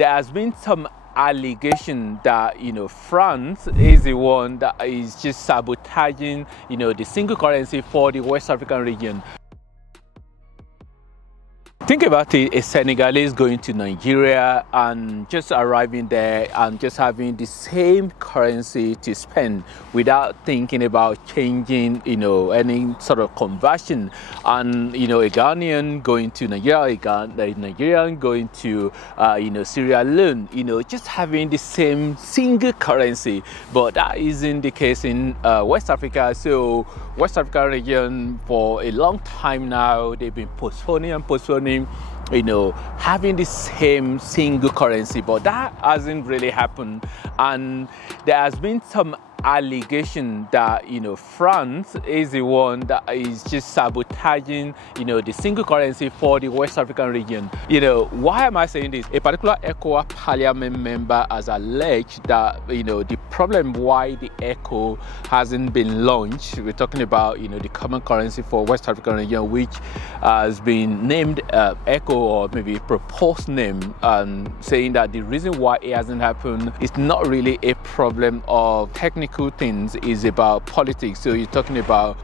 there has been some allegation that France is the one that is just sabotaging the single currency for the West African region. Think about it, a Senegalese going to Nigeria and just arriving there and just having the same currency to spend without thinking about changing, any sort of conversion. And, a Ghanaian going to Nigeria, a Nigerian going to, Sierra Leone, just having the same single currency. But that isn't the case in West Africa. So West African region for a long time now, they've been postponing, having the same single currency, but that hasn't really happened. And there has been some allegation that France is the one that is just sabotaging the single currency for the West African region. Why am I saying this? A particular ECOWAS parliament member has alleged that the problem why the ECO hasn't been launched, we're talking about the common currency for West African region, which has been named ECO, or maybe a proposed name, and saying that the reason why it hasn't happened is not really a problem of technical things, is about politics. So you're talking about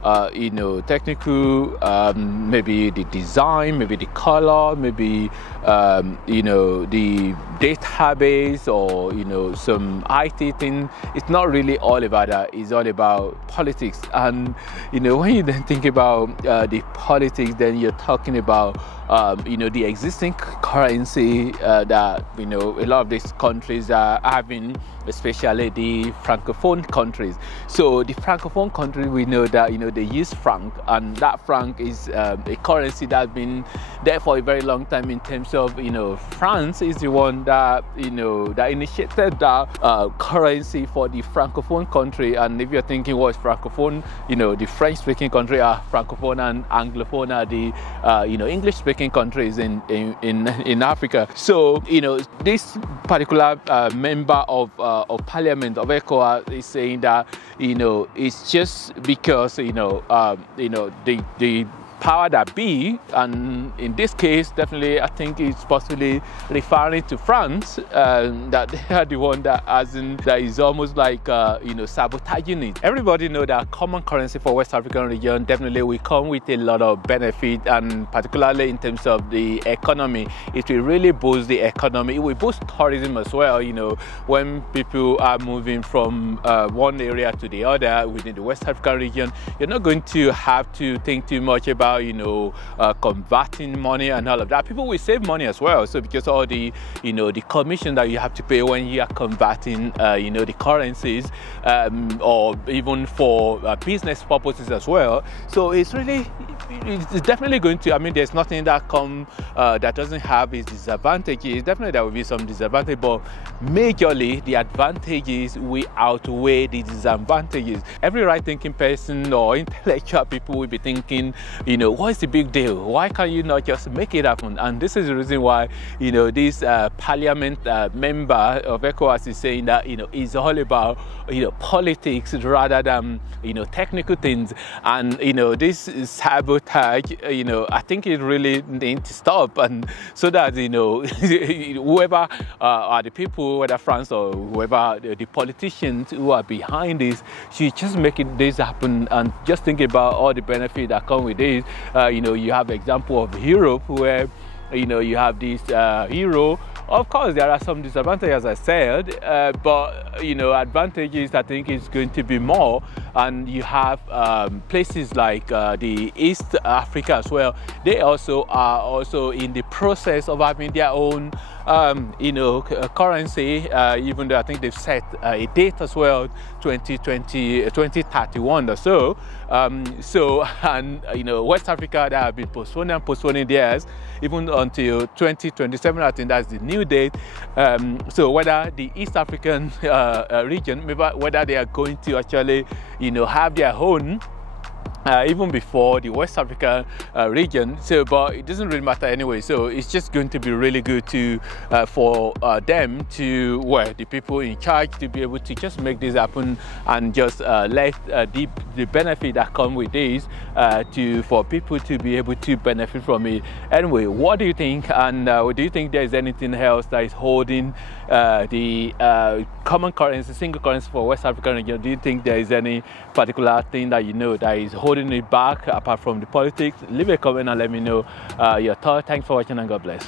technical, maybe the design, maybe the color, maybe the database, or some IT thing. It's not really all about that. It's all about politics. And when you then think about the politics, then you're talking about the existing currency that a lot of these countries are having, especially the francophone countries. So the francophone countries, we know that they use franc, and that franc is a currency that's been there for a very long time. In terms of France is the one that that initiated that currency for the francophone country. And if you're thinking what's francophone, the French-speaking country are francophone, and anglophone are the English-speaking countries in Africa. So this particular member of Parliament of ECOWAS is saying that it's just because the power that be, and in this case definitely I think it's possibly referring to France, that they are the one that is almost like sabotaging it. Everybody know that common currency for West African region definitely will come with a lot of benefit, and particularly in terms of the economy, it will really boost the economy. It will boost tourism as well. When people are moving from one area to the other within the West African region, you're not going to have to think too much about converting money and all of that. People will save money as well. So because all the the commission that you have to pay when you are converting the currencies, or even for business purposes as well. So it's definitely going to, there's nothing that that doesn't have its disadvantages. Definitely there will be some disadvantage, but majorly the advantages will outweigh the disadvantages. Every right-thinking person or intellectual people will be thinking, what's the big deal? Why can't you not just make it happen? And this is the reason why, this parliament member of ECOWAS is saying that, it's all about, politics rather than, technical things. And, this sabotage, I think it really needs to stop. And so that, whoever are the people, whether France or whoever, the politicians who are behind this, should just make this happen, and just think about all the benefits that come with this. You have example of Europe, where you have this euro. Of course, there are some disadvantages, as I said, but advantages I think is going to be more. And you have places like the East Africa as well. They also are in the process of having their own currency, even though I think they've set a date as well, 2031 or so. West Africa, they have been postponing theirs even until 2027. I think that's the new date. So whether the East African region, maybe whether they are going to actually have their own even before the West African region. So, but it doesn't really matter anyway. So it's just going to be really good to for them to, well, the people in charge, to be able to just make this happen and just let the benefit that come with this for people to be able to benefit from it. Anyway, what do you think? And do you think there's anything else that is holding the common currency, single currency for West African region? Do you think there is any particular thing that you know that is holding it back apart from the politics? Leave a comment and let me know your thoughts. Thanks for watching and God bless.